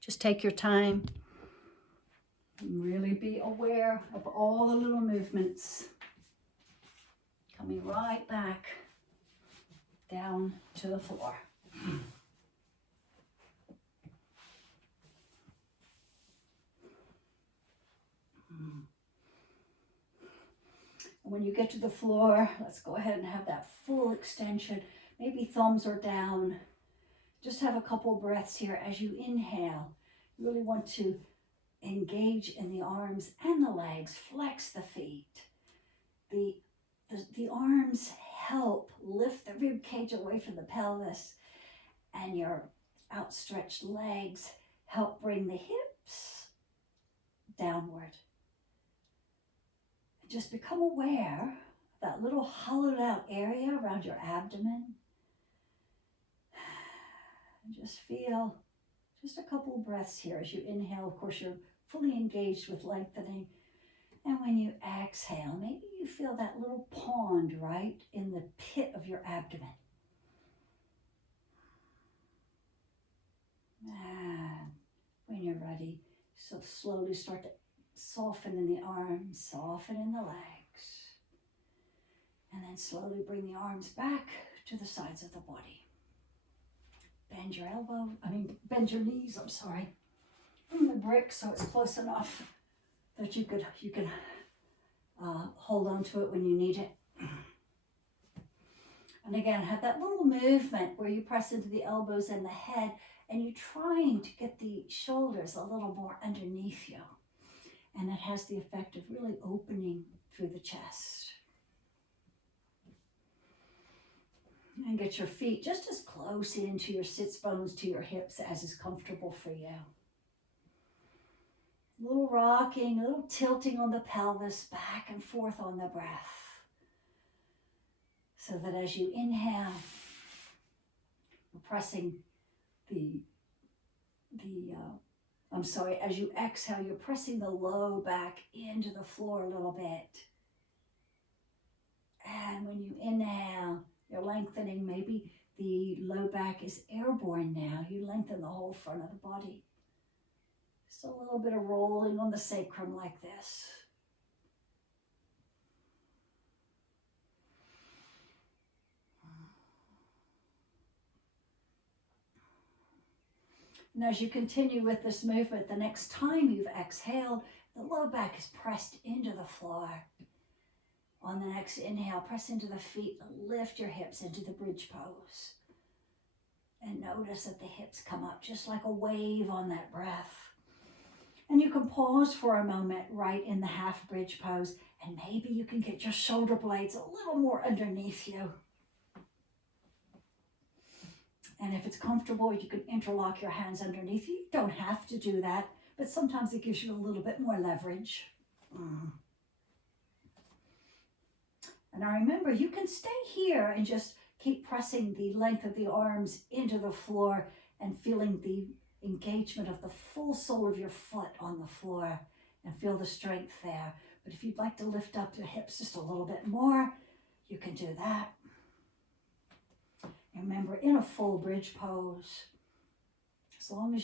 just take your time and really be aware of all the little movements. Coming right back down to the floor. When you get to the floor, let's go ahead and have that full extension. Maybe thumbs are down. Just have a couple breaths here as you inhale. You really want to engage in the arms and the legs, flex the feet. The arms help lift the rib cage away from the pelvis, and your outstretched legs help bring the hips downward. Just become aware of that little hollowed out area around your abdomen. And just feel just a couple breaths here as you inhale. Of course, you're fully engaged with lengthening. And when you exhale, maybe you feel that little pond right in the pit of your abdomen. And when you're ready, so slowly start to soften in the arms, soften in the legs. And then slowly bring the arms back to the sides of the body. Bend your knees, from the brick so it's close enough that you can hold on to it when you need it. And again, have that little movement where you press into the elbows and the head, and you're trying to get the shoulders a little more underneath you. And it has the effect of really opening through the chest. And get your feet just as close into your sits bones to your hips as is comfortable for you. A little rocking, a little tilting on the pelvis, back and forth on the breath. So that as you inhale, you're pressing as you exhale, you're pressing the low back into the floor a little bit. And when you inhale, you're lengthening. Maybe the low back is airborne now. You lengthen the whole front of the body. Just a little bit of rolling on the sacrum like this. And as you continue with this movement, the next time you've exhaled, the low back is pressed into the floor. On the next inhale, press into the feet, lift your hips into the bridge pose. And notice that the hips come up just like a wave on that breath. And you can pause for a moment right in the half bridge pose, and maybe you can get your shoulder blades a little more underneath you. And if it's comfortable, you can interlock your hands underneath you. You don't have to do that, but sometimes it gives you a little bit more leverage. And now remember, you can stay here and just keep pressing the length of the arms into the floor and feeling the engagement of the full sole of your foot on the floor and feel the strength there. But if you'd like to lift up your hips just a little bit more, you can do that. Remember, in a full bridge pose, as long as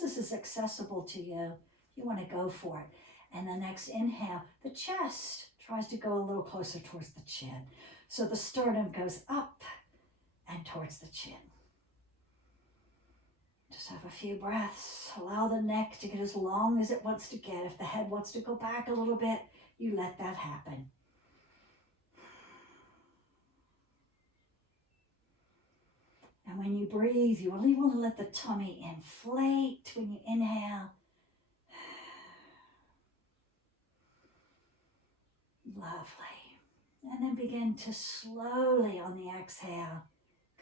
this is accessible to you, you want to go for it. And the next inhale, the chest tries to go a little closer towards the chin. So the sternum goes up and towards the chin. Just have a few breaths. Allow the neck to get as long as it wants to get. If the head wants to go back a little bit, you let that happen. And when you breathe, you really want to let the tummy inflate when you inhale. Lovely. And then begin to slowly, on the exhale,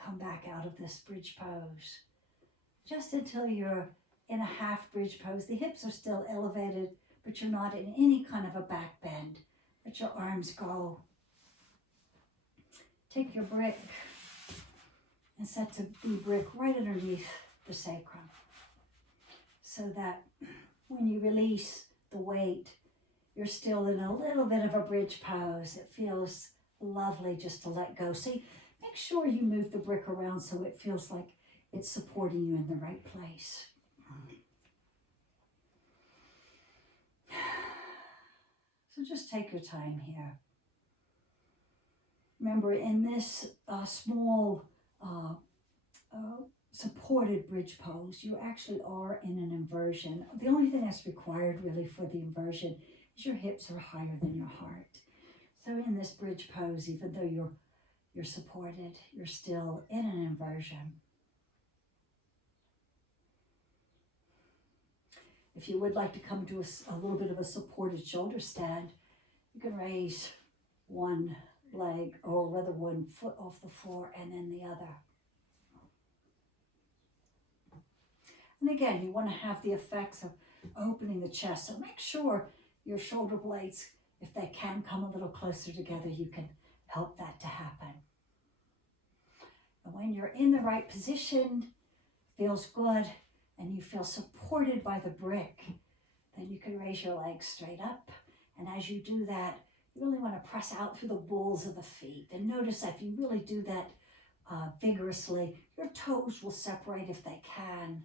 come back out of this bridge pose. Just until you're in a half bridge pose. The hips are still elevated, but you're not in any kind of a back bend. Let your arms go. Take your brick and set the brick right underneath the sacrum, so that when you release the weight, you're still in a little bit of a bridge pose. It feels lovely just to let go. See, make sure you move the brick around so it feels like it's supporting you in the right place. So just take your time here. Remember, in this small supported bridge pose, you actually are in an inversion. The only thing that's required really for the inversion is your hips are higher than your heart. So in this bridge pose, even though you're supported, you're still in an inversion. If you would like to come to a little bit of a supported shoulder stand, you can raise one leg, or rather one foot off the floor and then the other. And again, you want to have the effects of opening the chest. So make sure your shoulder blades, if they can come a little closer together, you can help that to happen. And when you're in the right position, feels good, and you feel supported by the brick, then you can raise your legs straight up. And as you do that, you really want to press out through the balls of the feet. And notice that if you really do that vigorously, your toes will separate if they can.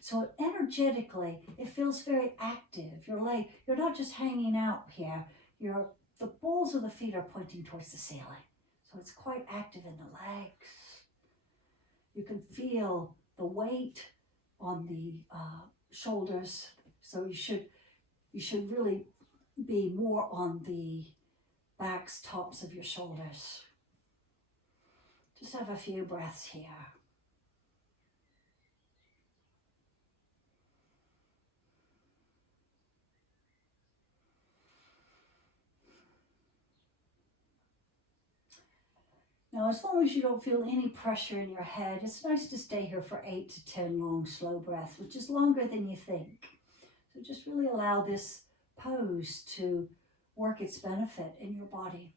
So energetically, it feels very active. You're not just hanging out here. The balls of the feet are pointing towards the ceiling. So it's quite active in the legs. You can feel the weight on the shoulders. So you should really be more on the backs, tops of your shoulders. Just have a few breaths here. Now, as long as you don't feel any pressure in your head, it's nice to stay here for 8 to 10 long, slow breaths, which is longer than you think. So just really allow this pose to work its benefit in your body.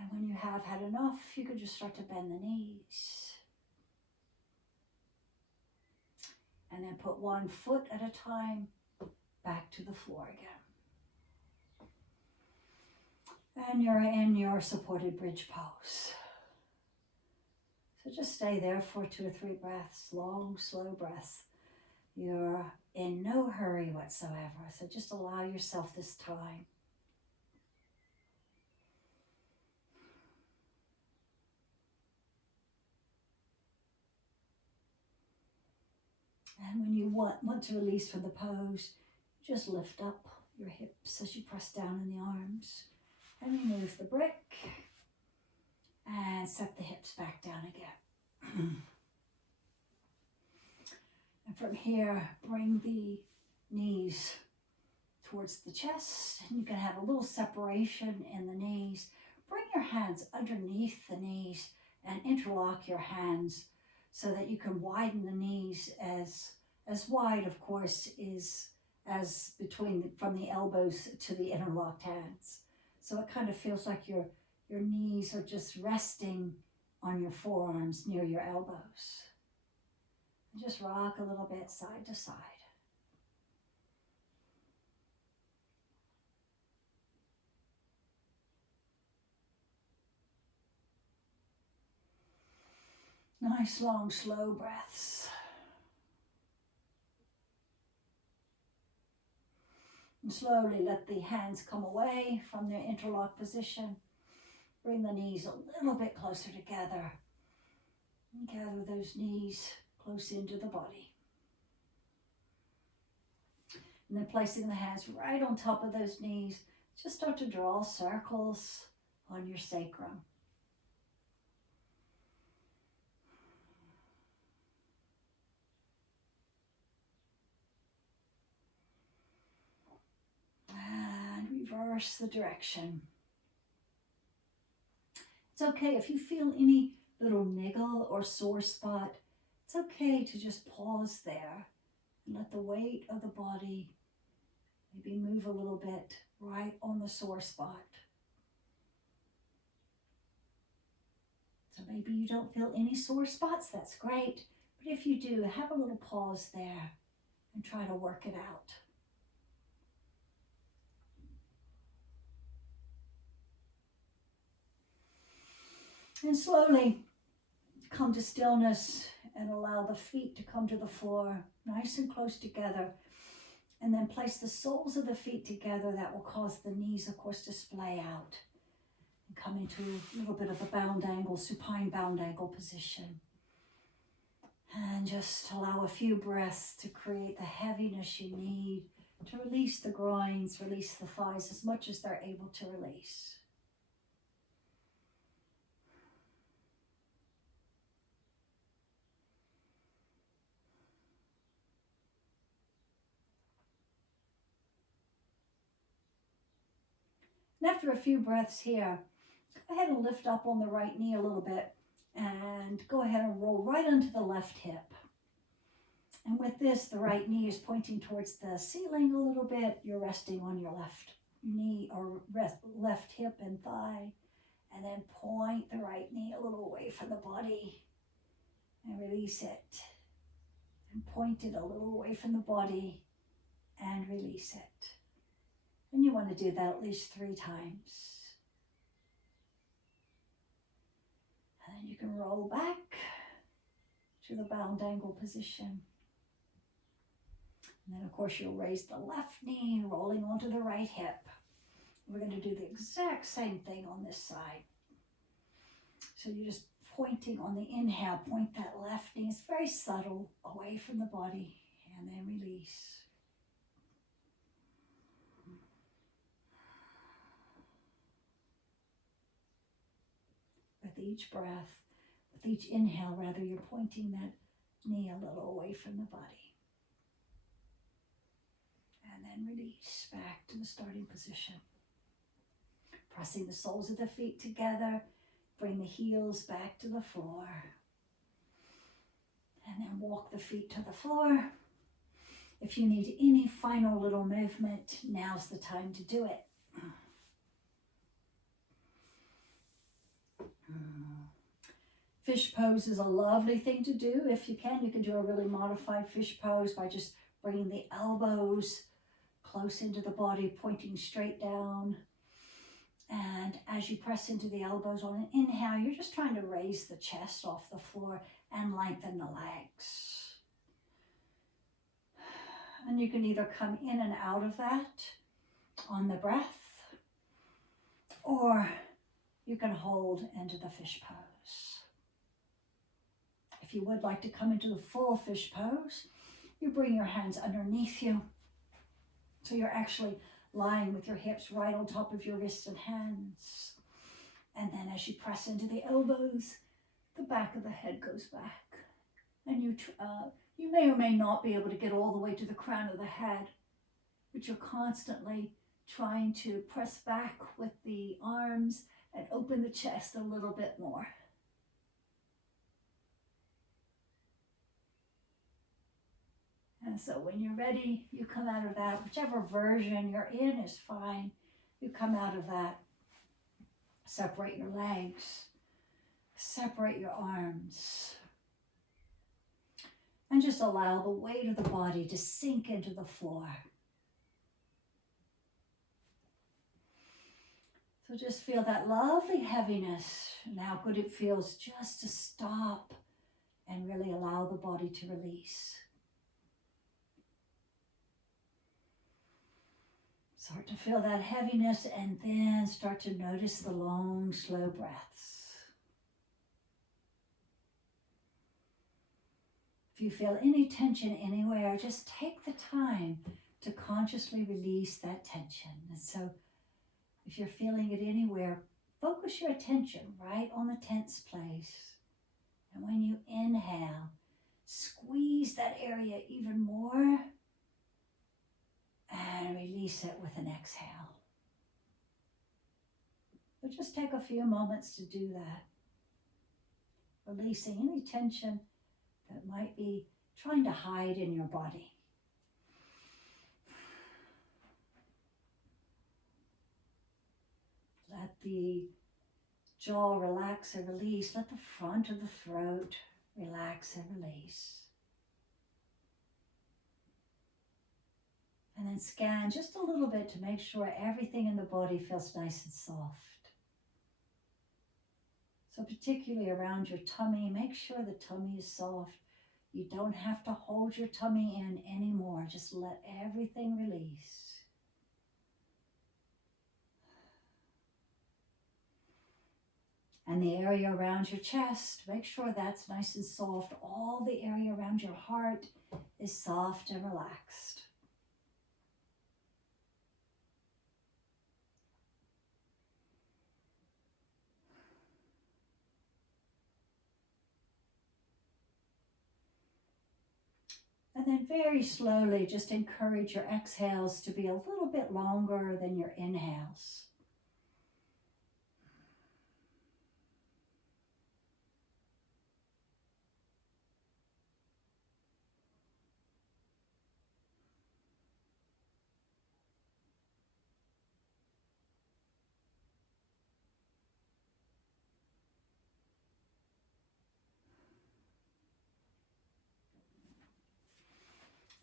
And when you have had enough, you can just start to bend the knees. And then put one foot at a time back to the floor again. And you're in your supported bridge pose. So just stay there for 2 or 3 breaths, long, slow breaths. You're in no hurry whatsoever, so just allow yourself this time. And when you want to release from the pose, just lift up your hips as you press down in the arms. And remove the brick. And set the hips back down again. And from here, bring the knees towards the chest. And you can have a little separation in the knees. Bring your hands underneath the knees and interlock your hands so that you can widen the knees as wide, of course, as from the elbows to the interlocked hands. So it kind of feels like your knees are just resting on your forearms near your elbows. And just rock a little bit side to side. Nice, long, slow breaths. And slowly let the hands come away from their interlocked position. Bring the knees a little bit closer together. And gather those knees close into the body. And then placing the hands right on top of those knees, just start to draw circles on your sacrum. And reverse the direction. It's okay if you feel any little niggle or sore spot. It's okay to just pause there and let the weight of the body maybe move a little bit right on the sore spot. So maybe you don't feel any sore spots, that's great. But if you do, have a little pause there and try to work it out. And slowly come to stillness and allow the feet to come to the floor, nice and close together. And then place the soles of the feet together. That will cause the knees, of course, to splay out and come into a little bit of a bound angle, supine bound angle position. And just allow a few breaths to create the heaviness you need to release the groins, release the thighs as much as they're able to release. And after a few breaths here, go ahead and lift up on the right knee a little bit and go ahead and roll right onto the left hip. And with this, the right knee is pointing towards the ceiling a little bit. You're resting on your left knee or left hip and thigh. And then point the right knee a little away from the body and release it. And point it a little away from the body and release it. And you want to do that at least 3 times. And then you can roll back to the bound angle position. And then, of course, you'll raise the left knee, rolling onto the right hip. We're going to do the exact same thing on this side. So you're just pointing on the inhale, point that left knee. It's very subtle, away from the body, and then release. With each breath, with each inhale, rather, you're pointing that knee a little away from the body. And then release back to the starting position. Pressing the soles of the feet together, bring the heels back to the floor. And then walk the feet to the floor. If you need any final little movement, now's the time to do it. Fish pose is a lovely thing to do. If you can do a really modified fish pose by just bringing the elbows close into the body, pointing straight down. And as you press into the elbows on an inhale, you're just trying to raise the chest off the floor and lengthen the legs. And you can either come in and out of that on the breath, or you can hold into the fish pose. If you would like to come into the full fish pose, you bring your hands underneath you. So you're actually lying with your hips right on top of your wrists and hands. And then as you press into the elbows, the back of the head goes back. And you may or may not be able to get all the way to the crown of the head, but you're constantly trying to press back with the arms and open the chest a little bit more. And so when you're ready, you come out of that. Whichever version you're in is fine. You come out of that. Separate your legs. Separate your arms. And just allow the weight of the body to sink into the floor. So just feel that lovely heaviness and how good it feels just to stop and really allow the body to release. Start to feel that heaviness and then start to notice the long, slow breaths. If you feel any tension anywhere, just take the time to consciously release that tension. And so if you're feeling it anywhere, focus your attention right on the tense place. And when you inhale, squeeze that area even more and release it with an exhale. So just take a few moments to do that, releasing any tension that might be trying to hide in your body. Let the jaw relax and release. Let the front of the throat relax and release. And then scan just a little bit to make sure everything in the body feels nice and soft. So particularly around your tummy, make sure the tummy is soft. You don't have to hold your tummy in anymore. Just let everything release. And the area around your chest, make sure that's nice and soft. All the area around your heart is soft and relaxed. And then very slowly just encourage your exhales to be a little bit longer than your inhales.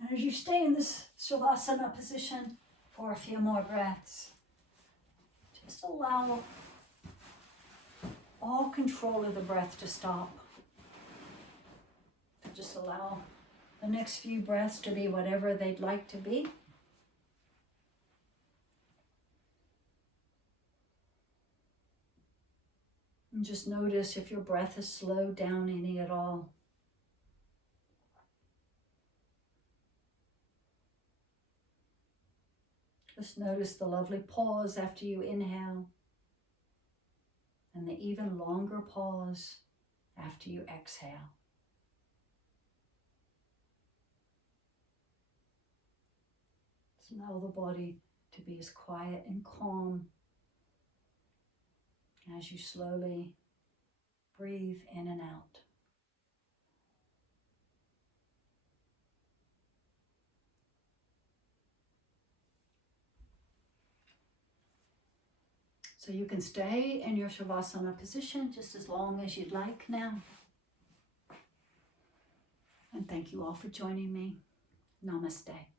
And as you stay in this Shavasana position for a few more breaths, just allow all control of the breath to stop. Just allow the next few breaths to be whatever they'd like to be. And just notice if your breath has slowed down any at all. Just notice the lovely pause after you inhale and the even longer pause after you exhale. Just allow the body to be as quiet and calm as you slowly breathe in and out. So you can stay in your Shavasana position just as long as you'd like now. And thank you all for joining me. Namaste.